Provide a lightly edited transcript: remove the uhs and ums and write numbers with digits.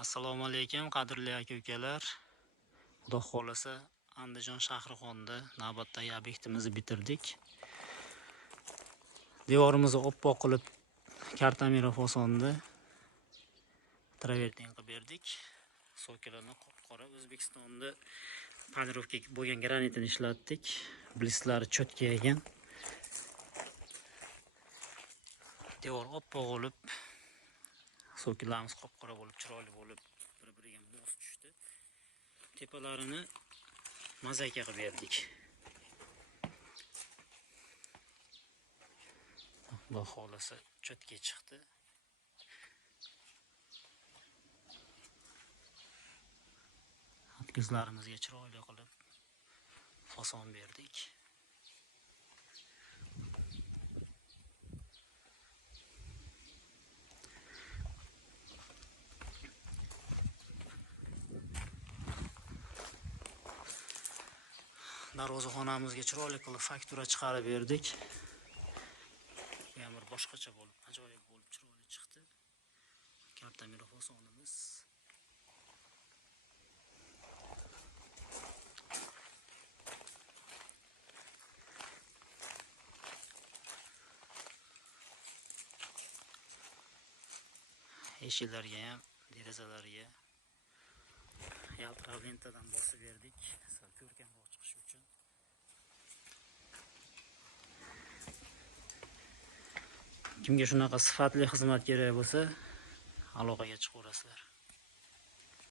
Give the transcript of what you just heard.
Assalomu alaykum qadrli aka-ukalar. Xudo xolasa Andijon shahri xonida navbatdagi obyektimizni bitirdik. Devorimizni oppoq qilib kartamira fasonda travertin qilib berdik. So'kilani qora O'zbekistonda panirovka bo'lgan granitini ishlatdik. Blistlari cho'tka ekan. Devor oppoq bo'lib, so'killarimiz qop-qora bo'lib, chiroyli bo'lib, bir-biriga mos tushdi. Tepalarini mozaika qilib berdik. Xudo xolasa cho'tka chiqdi. Ko'zlarimizga chiroyli qilib fason berdik. Darvozaxonamizga chiroyli qilib faktura chiqarib berdik. Bu ham bir boshqacha bo'lib, ajoyib bo'lib chiroyli chiqdi. Kartamira fasonimiz. Eshiklarga ham, derazalarga yaltiroq lentadan bosib berdik, ko'rkamroq chiqishi uchun. Kimga shunaqa sifatli xizmat kerak bo'lsa, aloqaga chiqaverasizlar.